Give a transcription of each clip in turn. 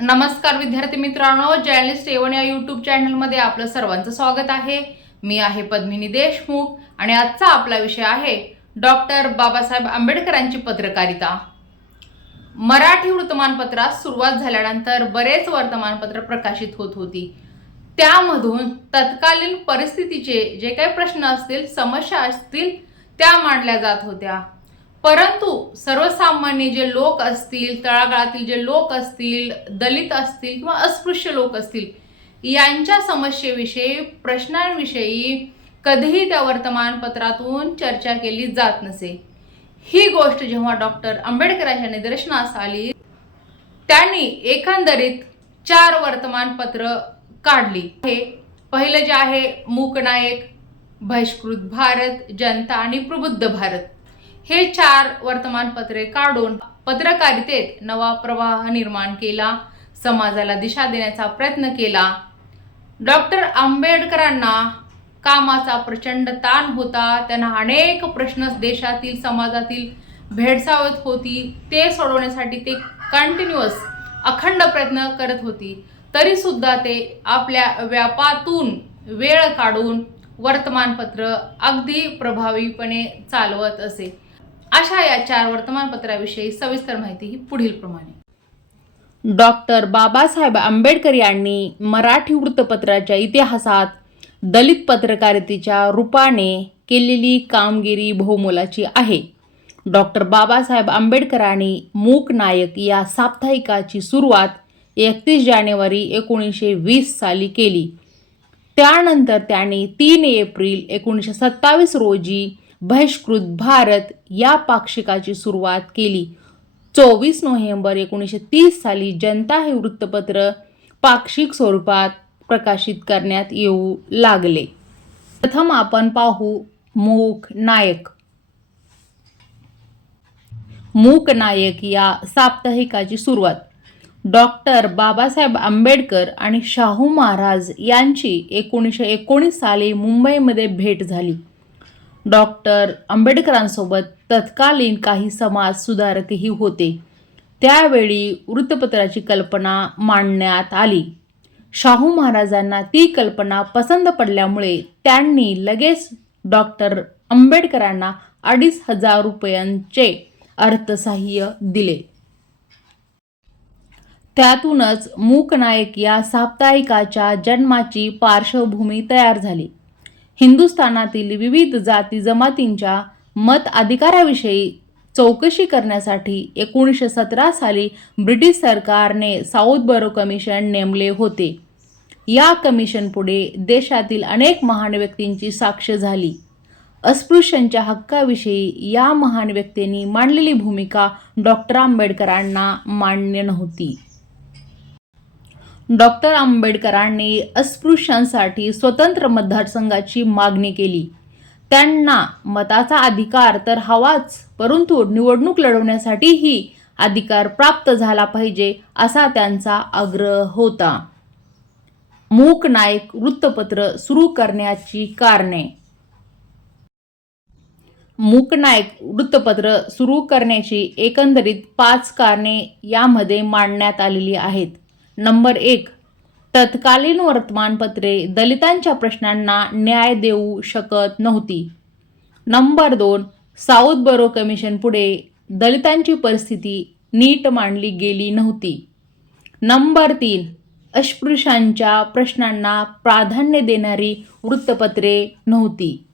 नमस्कार विद्यार्थी मित्रांनो जर्नलिस्ट एवन या यूट्यूब चॅनलमध्ये आपलं सर्वांचं स्वागत आहे. मी आहे पद्मिनी देशमुख आणि आजचा आपला विषय आहे डॉक्टर बाबासाहेब आंबेडकरांची पत्रकारिता. मराठी वृत्तमानपत्रात सुरुवात झाल्यानंतर बरेच वर्तमानपत्र प्रकाशित होत होती. त्यामधून तत्कालीन परिस्थितीचे जे काही प्रश्न असतील समस्या असतील त्या मांडल्या जात होत्या. परंतु सर्वसामान्य जे लोक असतील तळागाळातील जे लोक असतील दलित असतील किंवा अस्पृश्य लोक असतील यांच्या समस्येविषयी प्रश्नांविषयी कधीही त्या वर्तमानपत्रातून चर्चा केली जात नसे. ही गोष्ट जेव्हा डॉक्टर आंबेडकरांच्या निदर्शनास आली त्यांनी एकंदरीत चार वर्तमानपत्र काढली. हे पहिलं जे आहे मूकनायक बहिष्कृत भारत जनता आणि प्रबुद्ध भारत. हे चार वर्तमानपत्रे काढून पत्रकारितेत नवा प्रवाह निर्माण केला. समाजाला दिशा देण्याचा प्रयत्न केला. डॉक्टर आंबेडकरांना कामाचा प्रचंड ताण होता. त्यांना अनेक प्रश्न देशातील समाजातील भेडसावत होती. ते सोडवण्यासाठी ते कंटिन्युअस अखंड प्रयत्न करत होती. तरी सुद्धा ते आपल्या व्यापातून वेळ काढून वर्तमानपत्र अगदी प्रभावीपणे चालवत असे. अशा या चार वर्तमानपत्राविषयी सविस्तर माहिती ही पुढील प्रमाणे. डॉक्टर बाबासाहेब आंबेडकर यांनी मराठी वृत्तपत्राच्या इतिहासात दलित पत्रकारितेच्या रूपाने केलेली कामगिरी बहुमोलाची आहे. डॉक्टर बाबासाहेब आंबेडकरांनी मूक नायक या साप्ताहिकाची सुरुवात एकतीस जानेवारी एकोणीसशे वीस साली केली. त्यानंतर त्यांनी तीन एप्रिल एकोणीसशे सत्तावीस रोजी बहिष्कृत भारत या पाक्षिकाची सुरुवात केली. चोवीस नोव्हेंबर एकोणीसशे तीस साली जनता हे वृत्तपत्र पाक्षिक स्वरूपात प्रकाशित करण्यात येऊ लागले. प्रथम आपण पाहू मूक नायक. मूक नायक या साप्ताहिकाची सुरुवात. डॉक्टर बाबासाहेब आंबेडकर आणि शाहू महाराज यांची एकोणीसशे एकोणीस साली मुंबईमध्ये भेट झाली. डॉक्टर आंबेडकरांसोबत तत्कालीन काही समाज सुधारकही होते. त्यावेळी वृत्तपत्राची कल्पना मांडण्यात आली. शाहू महाराजांना ती कल्पना पसंत पडल्यामुळे त्यांनी लगेच डॉक्टर आंबेडकरांना अडीच हजार रुपयांचे अर्थसहाय्य दिले. त्यातूनच मूकनायक या साप्ताहिकाच्या जन्माची पार्श्वभूमी तयार झाली. हिंदुस्थानातील विविध जाती जमातींच्या मत अधिकाराविषयी चौकशी करण्यासाठी एकोणीसशे सतरा साली ब्रिटिश सरकारने साऊथ बरो कमिशन नेमले होते. या कमिशन पुढे देशातील अनेक महान व्यक्तींची साक्ष झाली. अस्पृश्यांच्या हक्काविषयी या महान व्यक्तींनी मांडलेली भूमिका डॉक्टर आंबेडकरांना मान्य नव्हती. डॉक्टर आंबेडकरांनी अस्पृश्यांसाठी स्वतंत्र मतदारसंघाची मागणी केली. त्यांना मताचा अधिकार तर हवाच परंतु निवडणूक लढवण्यासाठीही अधिकार प्राप्त झाला पाहिजे असा त्यांचा आग्रह होता. मूक नायक वृत्तपत्र सुरू करण्याची कारणे. मूकनायक वृत्तपत्र सुरू करण्याची एकंदरीत पाच कारणे यामध्ये मांडण्यात आलेली आहेत. नंबर एक तत्कालीन वर्तमानपत्रे दलितांच्या प्रश्नांना न्याय देऊ शकत नव्हती. नंबर दोन साऊथ बरो कमिशन पुढे दलितांची परिस्थिती नीट मांडली गेली नव्हती. नंबर तीन अस्पृश्यांच्या प्रश्नांना प्राधान्य देणारी वृत्तपत्रे नव्हती.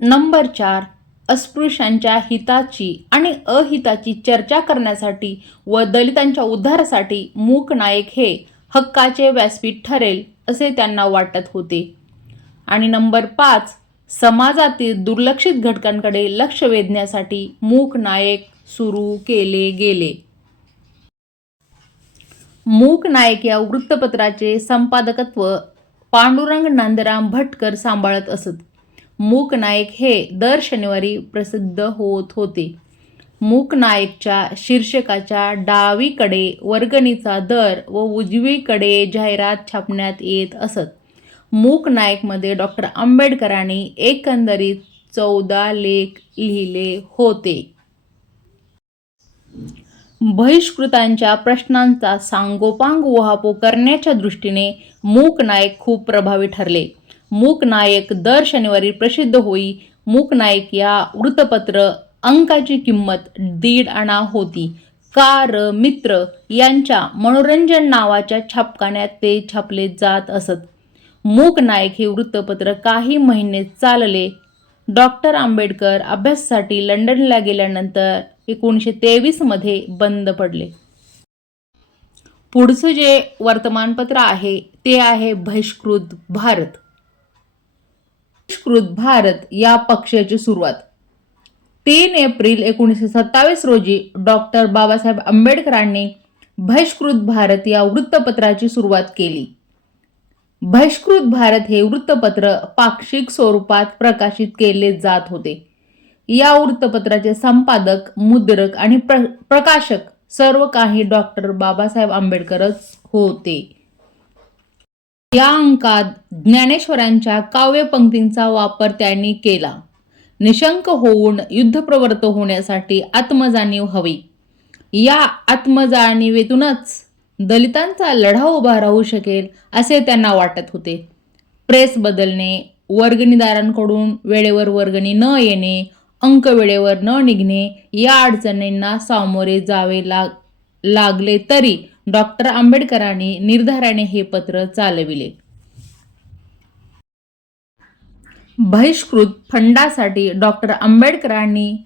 नंबर चार अस्पृश्यांच्या हिताची आणि अहिताची चर्चा करण्यासाठी व दलितांच्या उद्धारासाठी मूक नायक हे हक्काचे व्यासपीठ ठरेल असे त्यांना वाटत होते. आणि नंबर पाच समाजातील दुर्लक्षित घटकांकडे लक्ष वेधण्यासाठी मूक नायक सुरू केले गेले. मूक नायक या वृत्तपत्राचे संपादकत्व पांडुरंग नंदराम भटकर सांभाळत असत. मूक नायक हे दर शनिवारी प्रसिद्ध होत होते. मूक नायकच्या शीर्षकाच्या डावीकडे वर्गणीचा दर व उजवीकडे जाहिरात छापण्यात येत असत. मूक नायकमध्ये डॉक्टर आंबेडकरांनी एकंदरीत चौदा लेख लिहिले होते. बहिष्कृतांच्या प्रश्नांचा सांगोपांग उहापोह करण्याच्या दृष्टीने मूक नायक खूप प्रभावी ठरले. मूक नायक दर शनिवारी प्रसिद्ध होई. मूक नायक या वृत्तपत्र अंकाची किंमत दीड आणा होती. कार मित्र यांच्या मनोरंजन नावाच्या छापखान्यात ते छापले जात असत. मूक नायक हे वृत्तपत्र काही महिने चालले. डॉक्टर आंबेडकर अभ्यासासाठी लंडनला गेल्यानंतर एकोणीसशे तेवीसमध्ये बंद पडले. पुढचं जे वर्तमानपत्र आहे ते आहे बहिष्कृत भारत. बहिष्कृत भारत या पक्षाची सुरुवात. तीन एप्रिल एकोणीसशे सत्तावीस रोजी डॉक्टर बाबासाहेब आंबेडकरांनी बहिष्कृत भारत या वृत्तपत्राची सुरुवात केली. बहिष्कृत भारत हे वृत्तपत्र पाक्षिक स्वरूपात प्रकाशित केले जात होते. या वृत्तपत्राचे संपादक मुद्रक आणि प्र प्रकाशक सर्व काही डॉक्टर बाबासाहेब आंबेडकरच होते. या अंकात ज्ञानेश्वरांच्या काव्यपंक्तींचा वापर त्यांनी केला. निशंक होऊन युद्धप्रवर्त होण्यासाठी आत्मजाणीव हवी. या आत्मजाणीवेतूनच दलितांचा लढा उभा राहू शकेल असे त्यांना वाटत होते. प्रेस बदलणे वर्गणीदारांकडून वेळेवर वर्गणी न येणे अंक वेळेवर न निघणे या अडचणींना सामोरे जावे लाग लागले तरी डॉक्टर आंबेडकरांनी निर्धाराने हे पत्र चालविले. बहिष्कृत फंडासाठी डॉक्टर आंबेडकरांनी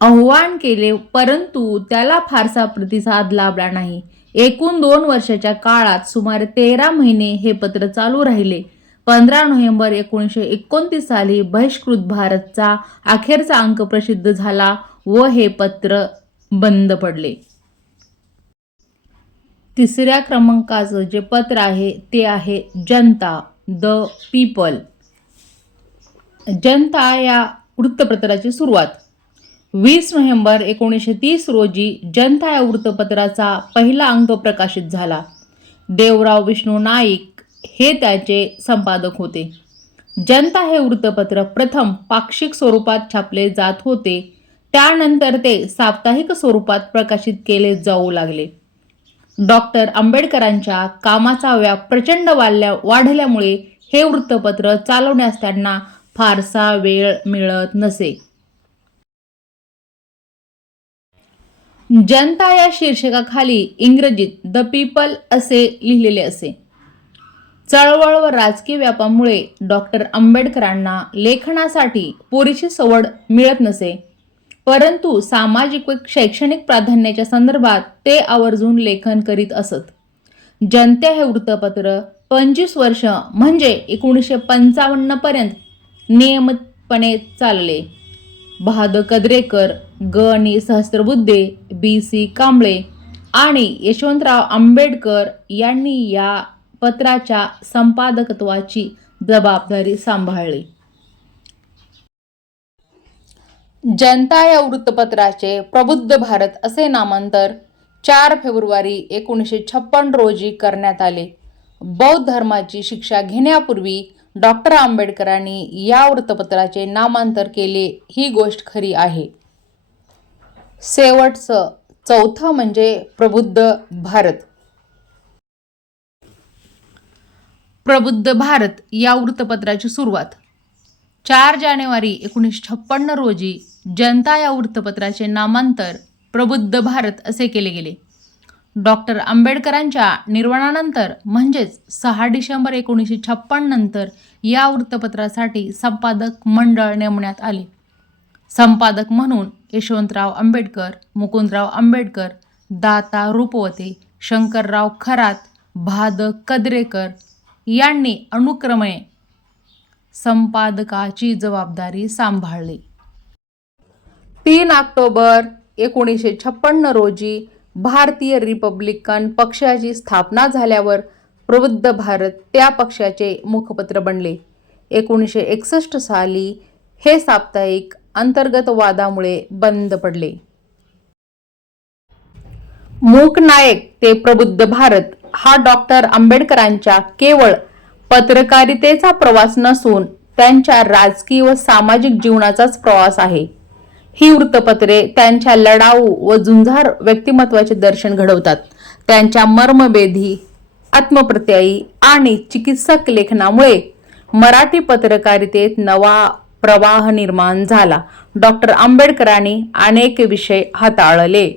आव्हान केले परंतु त्याला फारसा प्रतिसाद लाभला नाही. एकूण दोन वर्षाच्या काळात सुमारे तेरा महिने हे पत्र चालू राहिले. पंधरा नोव्हेंबर एकोणीसशे एकोणतीस साली बहिष्कृत भारतचा अखेरचा अंक प्रसिद्ध झाला व हे पत्र बंद पडले. तिसऱ्या क्रमांकाचं जे पत्र आहे ते आहे जनता द पीपल जनता या वृत्तपत्राची सुरुवात. वीस नोव्हेंबर एकोणीसशे तीस रोजी जनता या वृत्तपत्राचा पहिला अंक प्रकाशित झाला. देवराव विष्णू नाईक हे त्याचे संपादक होते. जनता हे वृत्तपत्र प्रथम पाक्षिक स्वरूपात छापले जात होते. त्यानंतर ते साप्ताहिक स्वरूपात प्रकाशित केले जाऊ लागले. डॉक्टर आंबेडकरांच्या कामाचा व्याप प्रचंड वाढल्या वाढल्यामुळे हे वृत्तपत्र चालवण्यास त्यांना फारसा वेळ मिळत नसे. जनता या शीर्षकाखाली इंग्रजीत द पीपल असे लिहिलेले असे. चळवळ व राजकीय व्यापामुळे डॉक्टर आंबेडकरांना लेखनासाठी पुरेशी सवड मिळत नसे. परंतु सामाजिक व शैक्षणिक प्राधान्याच्या संदर्भात ते आवर्जून लेखन करीत असत. जनता हे वृत्तपत्र पंचवीस वर्ष म्हणजे एकोणीसशे पंचावन्न पर्यंत नियमितपणे चालले. बहादूर कदरेकर ग. नि. सहस्त्रबुद्धे बी. सी. कांबळे आणि यशवंतराव आंबेडकर यांनी या पत्राच्या संपादकत्वाची जबाबदारी सांभाळली. जनता या वृत्तपत्राचे प्रबुद्ध भारत असे नामांतर चार फेब्रुवारी एकोणीसशे छप्पन रोजी करण्यात आले. बौद्ध धर्माची शिक्षा घेण्यापूर्वी डॉक्टर आंबेडकरांनी या वृत्तपत्राचे नामांतर केले ही गोष्ट खरी आहे. शेवटचं चौथं म्हणजे प्रबुद्ध भारत. प्रबुद्ध भारत या वृत्तपत्राची सुरुवात चार जानेवारी एकोणीसशे छप्पन्न रोजी जनता या वृत्तपत्राचे नामांतर प्रबुद्ध भारत असे केले गेले. डॉक्टर आंबेडकरांच्या निर्वाणानंतर म्हणजेच सहा डिसेंबर एकोणीसशे छप्पन नंतर या वृत्तपत्रासाठी संपादक मंडळ नेमण्यात आले. संपादक म्हणून यशवंतराव आंबेडकर मुकुंदराव आंबेडकर दाता रूपवते शंकरराव खरात भाद कदरेकर यांनी अनुक्रमे संपादकाची जबाबदारी सांभाळली. तीन ऑक्टोबर एकोणीसशे छप्पन्न रोजी भारतीय रिपब्लिकन पक्षाची स्थापना झाल्यावर प्रबुद्ध भारत त्या पक्षाचे मुखपत्र बनले. एकोणीसशे एकसष्ट साली हे साप्ताहिक अंतर्गत वादामुळे बंद पडले. मूक नायक ते प्रबुद्ध भारत हा डॉक्टर आंबेडकरांच्या केवळ पत्रकारितेचा प्रवास नसून त्यांच्या राजकीय व सामाजिक जीवनाचाच प्रवास आहे. ही वृत्तपत्रे त्यांच्या लढाऊ व झुंजार व्यक्तिमत्वाचे दर्शन घडवतात. त्यांच्या मर्मबेधी आत्मप्रत्ययी आणि चिकित्सक लेखनामुळे मराठी पत्रकारितेत नवा प्रवाह निर्माण झाला. डॉक्टर आंबेडकरांनी अनेक विषय हाताळले.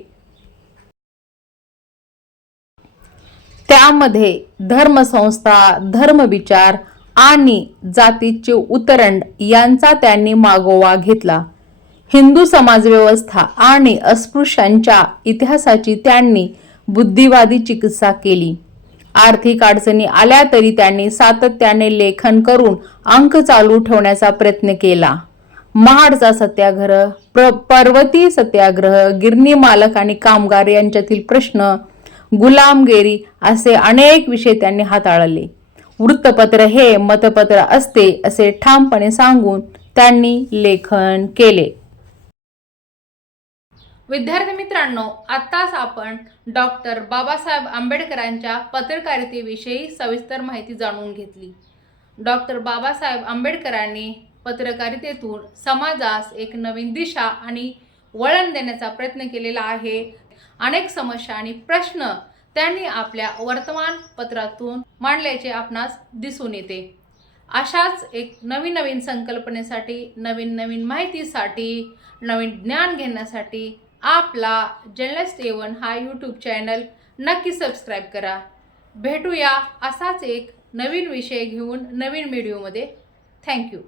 त्यामध्ये धर्मसंस्था धर्मविचार आणि जातीचे उतरंड यांचा त्यांनी मागोवा घेतला. हिंदू समाजव्यवस्था आणि अस्पृश्यांच्या इतिहासाची त्यांनी बुद्धिवादी चिकित्सा केली. आर्थिक अडचणी आल्या तरी त्यांनी सातत्याने लेखन करून अंक चालू ठेवण्याचा प्रयत्न केला. महाडचा सत्याग्रह प्र पर्वती सत्याग्रह गिरणी मालक आणि कामगार यांच्यातील प्रश्न गुलामगिरी असे अनेक विषय त्यांनी हाताळले. वृत्तपत्र हे मतपत्र असते असे ठामपणे सांगून त्यांनी लेखन केले. विद्यार्थी मित्रांनो आत्ताच आपण डॉक्टर बाबासाहेब आंबेडकरांच्या पत्रकारितेविषयी सविस्तर माहिती जाणून घेतली. डॉक्टर बाबासाहेब आंबेडकरांनी पत्रकारितेतून समाजास एक नवीन दिशा आणि वळण देण्याचा प्रयत्न केलेला आहे. अनेक समस्या आणि प्रश्न त्यांनी आपल्या वर्तमानपत्रातून मांडल्याचे आपणास दिसून येते. अशाच एक नवीन नवीन संकल्पनेसाठी नवीन नवीन माहितीसाठी नवीन ज्ञान घेण्यासाठी आपला जर्नलिस्ट एवन हा यूट्यूब चॅनल नक्की सबस्क्राईब करा. भेटूया असाच एक नवीन विषय घेऊन नवीन व्हिडिओमध्ये थँक्यू